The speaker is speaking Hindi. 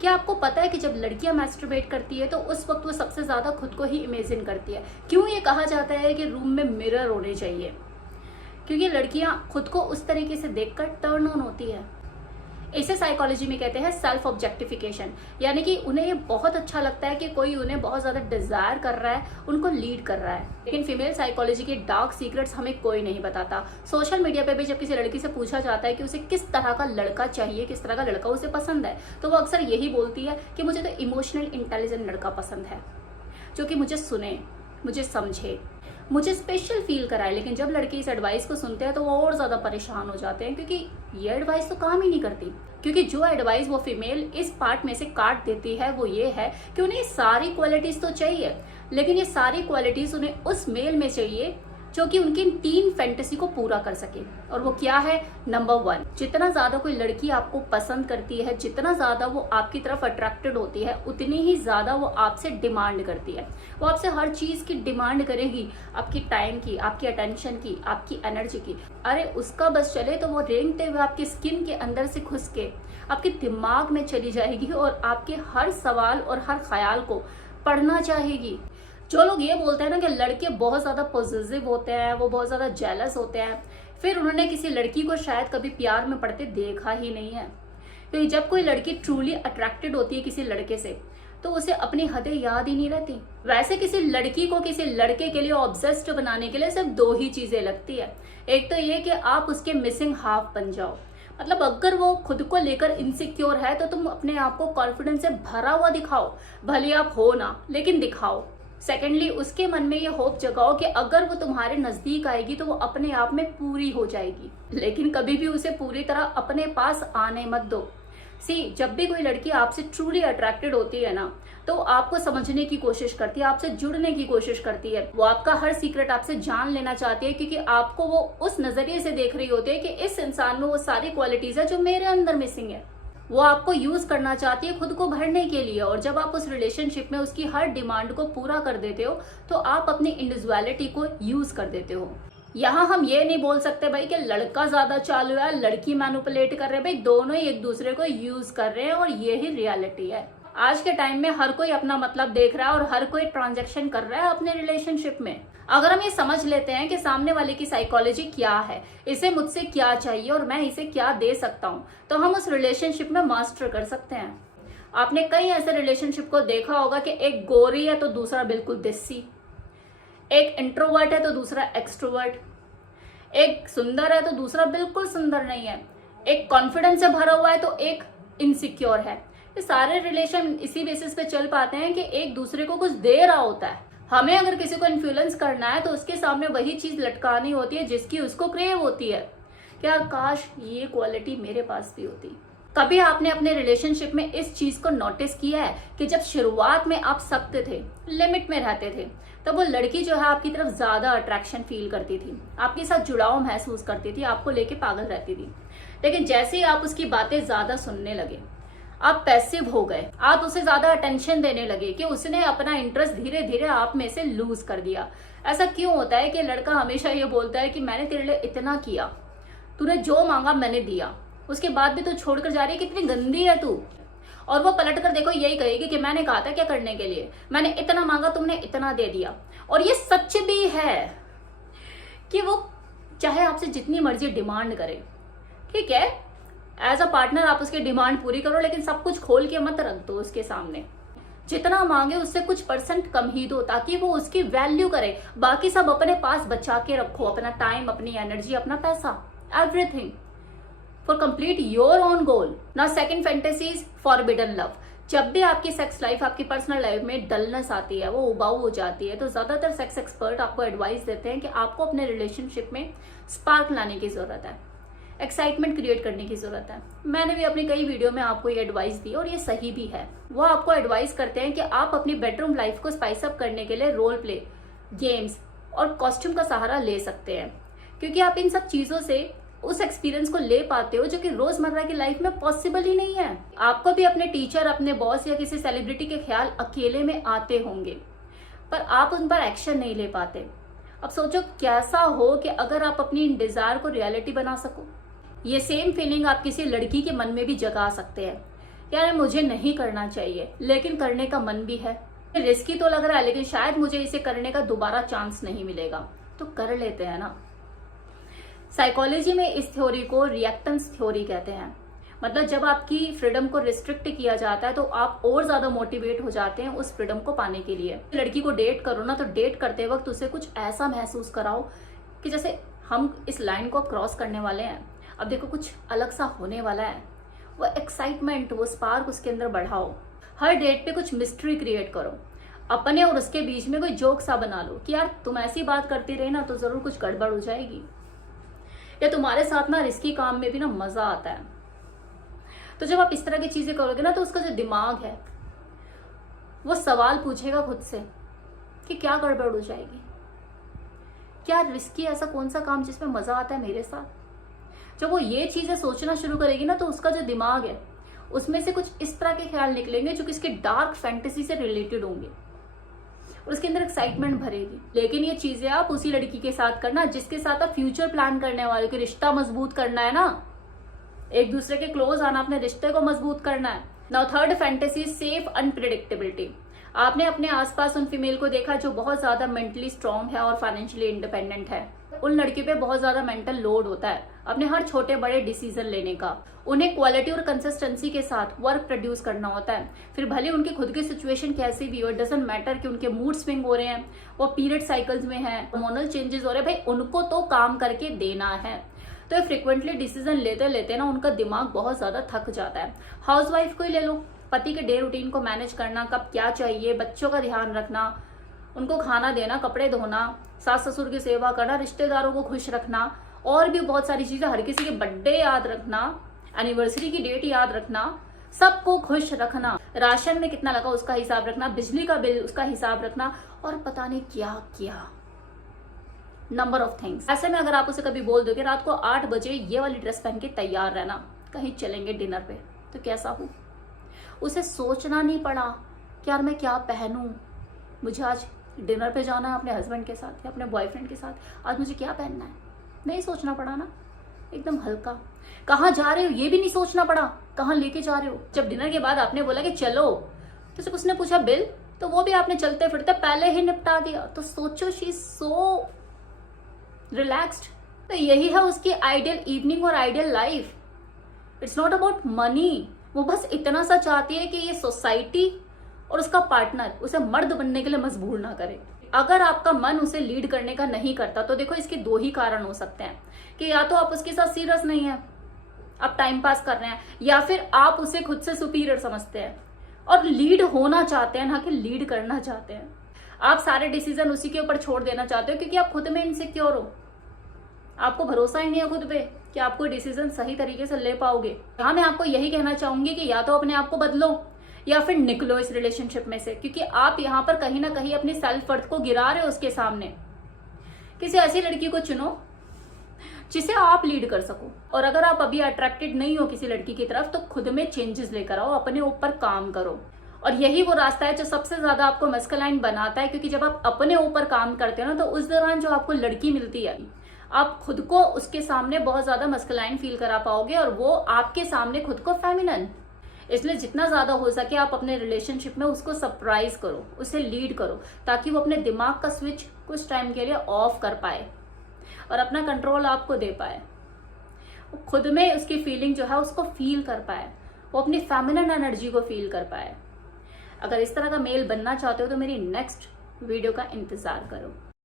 क्या आपको पता है कि जब लड़कियां मैस्टरबेट करती है तो उस वक्त वो सबसे ज्यादा खुद को ही इमेजिन करती है। क्यों ये कहा जाता है कि रूम में मिरर होने चाहिए? क्योंकि लड़कियां खुद को उस तरीके से देखकर टर्न ऑन होती है। इसे साइकोलॉजी में कहते हैं सेल्फ ऑब्जेक्टिफिकेशन, यानी कि उन्हें ये बहुत अच्छा लगता है कि कोई उन्हें बहुत ज्यादा डिजायर कर रहा है, उनको लीड कर रहा है। लेकिन फीमेल साइकोलॉजी के डार्क सीक्रेट्स हमें कोई नहीं बताता। सोशल मीडिया पे भी जब किसी लड़की से पूछा जाता है कि उसे किस तरह का लड़का चाहिए, किस तरह का लड़का उसे पसंद है, तो वो अक्सर यही बोलती है कि मुझे तो इमोशनल इंटेलिजेंट लड़का पसंद है, जो कि मुझे सुने, मुझे समझे, मुझे स्पेशल फील कराए। लेकिन जब लड़के इस एडवाइस को सुनते हैं तो वो और ज्यादा परेशान हो जाते हैं, क्योंकि ये एडवाइस तो काम ही नहीं करती। क्योंकि जो एडवाइस वो फीमेल इस पार्ट में से काट देती है वो ये है कि उन्हें सारी क्वालिटीज तो चाहिए, लेकिन ये सारी क्वालिटीज उन्हें उस मेल में चाहिए जो कि उनकी 3 फैंटेसी को पूरा कर सके। और वो क्या है? नंबर 1, जितना ज्यादा कोई लड़की आपको पसंद करती है, जितना ज्यादा वो आपकी तरफ अट्रैक्टेड होती है, उतनी ही ज्यादा वो आपसे डिमांड करती है। वो आपसे हर चीज की डिमांड करेगी, आपकी टाइम की, आपकी अटेंशन की, आपकी एनर्जी की। अरे उसका बस चले तो वो रेंगते हुए आपकी स्किन के अंदर से घुस के आपके दिमाग में चली जाएगी और आपके हर सवाल और हर ख्याल को पढ़ना चाहेगी। जो लोग ये बोलते हैं ना कि लड़के बहुत ज्यादा पॉजिटिव होते हैं, वो बहुत ज्यादा जेलस होते हैं, फिर उन्होंने किसी लड़की को शायद कभी प्यार में पड़ते देखा ही नहीं है। क्योंकि जब कोई लड़की ट्रूली अट्रैक्टेड होती है किसी लड़के से तो उसे अपनी हदें याद ही नहीं रहती। वैसे किसी लड़की को किसी लड़के के लिए ऑब्सेस्ड बनाने के लिए सिर्फ 2 ही चीजें लगती है। एक तो ये कि आप उसके मिसिंग हाफ बन जाओ, मतलब अगर वो खुद को लेकर इनसिक्योर है तो तुम अपने आप को कॉन्फिडेंस से भरा हुआ दिखाओ, भले आप हो ना, लेकिन दिखाओ। सेकेंडली, उसके मन में ये होप जगाओ कि अगर वो तुम्हारे नजदीक आएगी तो वो अपने आप में पूरी हो जाएगी। लेकिन कभी भी उसे पूरी तरह अपने पास आने मत दो। जब भी कोई लड़की आपसे ट्रूली अट्रैक्टेड होती है ना, तो आपको समझने की कोशिश करती है, आपसे जुड़ने की कोशिश करती है। वो आपका हर सीक्रेट आपसे जान लेना चाहती है, क्योंकि आपको वो उस नजरिए से देख रही होती है कि इस इंसान में वो सारी क्वालिटीज है जो मेरे अंदर मिसिंग है। वो आपको यूज करना चाहती है खुद को भरने के लिए। और जब आप उस रिलेशनशिप में उसकी हर डिमांड को पूरा कर देते हो तो आप अपनी इंडिविजुअलिटी को यूज कर देते हो। यहाँ हम ये नहीं बोल सकते भाई कि लड़का ज्यादा चालू है, लड़की मैनिपुलेट कर रहे हैं। भाई दोनों ही एक दूसरे को यूज कर रहे हैं और ये ही रियलिटी है। आज के टाइम में हर कोई अपना मतलब देख रहा है और हर कोई ट्रांजैक्शन कर रहा है अपने रिलेशनशिप में। अगर हम ये समझ लेते हैं कि सामने वाले की साइकोलॉजी क्या है, इसे मुझसे क्या चाहिए और मैं इसे क्या दे सकता हूँ, तो हम उस रिलेशनशिप में मास्टर कर सकते हैं। आपने कई ऐसे रिलेशनशिप को देखा होगा कि एक गोरी है तो दूसरा बिल्कुल देसी, एक इंट्रोवर्ट है तो दूसरा एक्सट्रोवर्ट, एक सुंदर है तो दूसरा बिल्कुल सुंदर नहीं है, एक कॉन्फिडेंस से भरा हुआ है तो एक इनसिक्योर है। ये सारे रिलेशन इसी बेसिस पे चल पाते हैं कि एक दूसरे को कुछ दे रहा होता है। हमें अगर किसी को इन्फ्लुएंस करना है तो उसके सामने वही चीज लटकानी होती है जिसकी उसको क्रेव होती है कि यार काश ये क्वालिटी मेरे पास भी होती। कभी आपने अपने रिलेशनशिप में इस चीज को नोटिस किया है कि जब शुरुआत में आप सख्त थे, लिमिट में रहते थे, तब वो लड़की जो है आपकी तरफ ज्यादा अट्रैक्शन फील करती थी, आपके साथ जुड़ाव महसूस करती थी, आपको लेके पागल रहती थी। लेकिन जैसे ही आप उसकी बातें ज्यादा सुनने लगे, आप पैसिव हो गए, आप उसे ज्यादा अटेंशन देने लगे कि उसने अपना इंटरेस्ट धीरे धीरे आप में से लूज कर दिया। ऐसा क्यों होता है कि लड़का हमेशा ये बोलता है कि मैंने तेरे लिए इतना किया, तूने जो मांगा मैंने दिया, उसके बाद भी तू छोड़कर जा रही है, कितनी गंदी है तू। और वो पलट कर देखो यही कहेगी कि मैंने कहा था क्या करने के लिए, मैंने इतना मांगा तुमने इतना दे दिया। और ये सच भी है कि वो चाहे आपसे जितनी मर्जी डिमांड करे, ठीक है, एज अ पार्टनर आप उसकी डिमांड पूरी करो, लेकिन सब कुछ खोल के मत रख दो उसके सामने। जितना मांगे उससे कुछ % कम ही दो ताकि वो उसकी वैल्यू करे। बाकी सब अपने पास बचा के रखो, अपना टाइम, अपनी एनर्जी, अपना पैसा, everything for complete your own goal. ना second fantasy is forbidden love. जब भी आपकी सेक्स लाइफ, आपकी पर्सनल लाइफ में डलनेस आती है, वो उबाऊ हो जाती है, तो ज्यादातर सेक्स एक्सपर्ट आपको एडवाइस देते हैं कि आपको अपने रिलेशनशिप में स्पार्क लाने की जरूरत है, एक्साइटमेंट क्रिएट करने की जरूरत है। मैंने भी अपनी कई वीडियो में आपको ये एडवाइस दी और ये सही भी है। वो आपको एडवाइस करते हैं कि आप अपनी बेडरूम लाइफ को स्पाइस अप करने के लिए रोल प्ले, गेम्स और कॉस्ट्यूम का सहारा ले सकते हैं, क्योंकि आप इन सब चीजों से उस एक्सपीरियंस को ले पाते हो जो कि रोजमर्रा की लाइफ में पॉसिबल ही नहीं है। आपको भी अपने टीचर, अपने बॉस या किसी सेलिब्रिटी के ख्याल अकेले में आते होंगे, पर आप उन पर एक्शन नहीं ले पाते। अब सोचो कैसा हो कि अगर आप अपनी इन डिजायर को रियलिटी बना सको। ये सेम फीलिंग आप किसी लड़की के मन में भी जगा सकते हैं यार मुझे नहीं करना चाहिए, लेकिन करने का मन भी है, रिस्की तो लग रहा है लेकिन शायद मुझे इसे करने का दोबारा चांस नहीं मिलेगा, तो कर लेते हैं ना। साइकोलॉजी में इस थ्योरी को रिएक्टेंस थ्योरी कहते हैं। मतलब जब आपकी फ्रीडम को रिस्ट्रिक्ट किया जाता है तो आप और ज्यादा मोटिवेट हो जाते हैं उस फ्रीडम को पाने के लिए। लड़की को डेट करो ना, तो डेट करते वक्त उसे कुछ ऐसा महसूस कराओ कि जैसे हम इस लाइन को क्रॉस करने वाले हैं, अब देखो कुछ अलग सा होने वाला है। वो एक्साइटमेंट, वो स्पार्क उसके अंदर बढ़ाओ। हर डेट पे कुछ मिस्ट्री क्रिएट करो, अपने और उसके बीच में कोई जोक सा बना लो कि यार तुम ऐसी बात करती रही ना तो जरूर कुछ गड़बड़ हो जाएगी, या तुम्हारे साथ ना रिस्की काम में भी ना मजा आता है। तो जब आप इस तरह की चीजें करोगे ना तो उसका जो दिमाग है वो सवाल पूछेगा खुद से कि क्या गड़बड़ हो जाएगी, क्या रिस्की ऐसा कौन सा काम जिसमें मजा आता है मेरे साथ। जब वो ये चीजें सोचना शुरू करेगी ना तो उसका जो दिमाग है उसमें से कुछ इस तरह के ख्याल निकलेंगे जो कि इसके डार्क फैंटेसी से रिलेटेड होंगे और उसके अंदर एक्साइटमेंट भरेगी। लेकिन ये चीजें आप उसी लड़की के साथ करना जिसके साथ आप फ्यूचर प्लान करने वाले हो, कि रिश्ता मजबूत करना है ना, एक दूसरे के क्लोज आना, अपने रिश्ते को मजबूत करना है। Now third fantasy, safe unpredictability. आपने अपने आसपास उन फीमेल को देखा जो बहुत ज्यादा मेंटली स्ट्रांग है और फाइनेंशियली इंडिपेंडेंट है। उन लड़की पे बहुत ज्यादा मेंटल लोड होता है अपने हर छोटे बड़े डिसीजन लेने का। उन्हें क्वालिटी और कंसिस्टेंसी के साथ वर्क प्रोड्यूस करना होता है, फिर भले उनकी खुद की सिचुएशन कैसी भी हो, इट डजंट मैटर कि उनके मूड स्विंग हो रहे हैं, वो पीरियड साइकिल्स में है, हार्मोनल चेंजेस हो रहे हैं, भाई उनको तो काम करके देना है। तो ये फ्रिक्वेंटली डिसीजन लेते लेते ना उनका दिमाग बहुत ज्यादा थक जाता है। हाउसवाइफ को ही ले लो, पति के डे रूटीन को मैनेज करना, कब क्या चाहिए, बच्चों का ध्यान रखना, उनको खाना देना, कपड़े धोना, सास ससुर की सेवा करना, रिश्तेदारों को खुश रखना, और भी बहुत सारी चीजें, हर किसी के बर्थडे याद रखना, एनिवर्सरी की डेट याद रखना, सबको खुश रखना, राशन में कितना लगा उसका हिसाब रखना, बिजली का बिल उसका हिसाब रखना, और पता नहीं क्या क्या, नंबर ऑफ थिंग्स। ऐसे में अगर आप उसे कभी बोल दोगे रात को 8 बजे ये वाली ड्रेस पहन के तैयार रहना, कहीं चलेंगे डिनर पे, तो कैसा हो? उसे सोचना नहीं पड़ा कि यार मैं क्या पहनूं, मुझे आज डिनर पे जाना है अपने हस्बैंड के साथ या अपने बॉयफ्रेंड के साथ, आज मुझे क्या पहनना है, नहीं सोचना पड़ा ना, एकदम हल्का। कहाँ जा रहे हो ये भी नहीं सोचना पड़ा, कहाँ लेके जा रहे हो। जब डिनर के बाद आपने बोला कि चलो, तो जब उसने पूछा बिल, तो वो भी आपने चलते फिरते पहले ही निपटा दिया। तो सोचो, शी इज सो रिलैक्स्ड। तो यही है उसकी आइडियल इवनिंग और ideal life. It's not about money. वो बस इतना सा चाहती है कि ये सोसाइटी और उसका पार्टनर उसे मर्द बनने के लिए मजबूर ना करे। अगर आपका मन उसे लीड करने का नहीं करता तो देखो इसके 2 ही कारण हो सकते हैं, कि या तो आप उसके साथ सीरियस नहीं है, आप टाइम पास कर रहे हैं, या फिर आप उसे खुद से सुपीरियर समझते हैं और लीड होना चाहते हैं, ना कि लीड करना चाहते हैं। आप सारे डिसीजन उसी के ऊपर छोड़ देना चाहते हो क्योंकि आप खुद में इनसिक्योर हो, आपको भरोसा ही नहीं है खुद पे कि आप कोई डिसीजन सही तरीके से ले पाओगे। यहाँ मैं आपको यही कहना चाहूंगी कि या तो अपने आप को बदलो या फिर निकलो इस रिलेशनशिप में से, क्योंकि आप यहाँ पर कहीं ना कहीं अपनी सेल्फ वर्थ को गिरा रहे हो उसके सामने। किसी ऐसी लड़की को चुनो जिसे आप लीड कर सको। और अगर आप अभी अट्रैक्टेड नहीं हो किसी लड़की की तरफ तो खुद में चेंजेस लेकर आओ, अपने ऊपर काम करो। और यही वो रास्ता है जो सबसे ज्यादा आपको मस्कुलाइन बनाता है, क्योंकि जब आप अपने ऊपर काम करते हो ना तो उस दौरान जो आपको लड़की मिलती है आप खुद को उसके सामने बहुत ज्यादा मस्कुलाइन फील करा पाओगे और वो आपके सामने खुद को फेमिनिन। इसलिए जितना ज्यादा हो सके आप अपने रिलेशनशिप में उसको सरप्राइज करो, उसे लीड करो, ताकि वो अपने दिमाग का स्विच कुछ टाइम के लिए ऑफ कर पाए और अपना कंट्रोल आपको दे पाए, वो खुद में उसकी फीलिंग जो है उसको फील कर पाए, वो अपनी फेमिनिन एनर्जी को फील कर पाए। अगर इस तरह का मेल बनना चाहते हो तो मेरी नेक्स्ट वीडियो का इंतजार करो।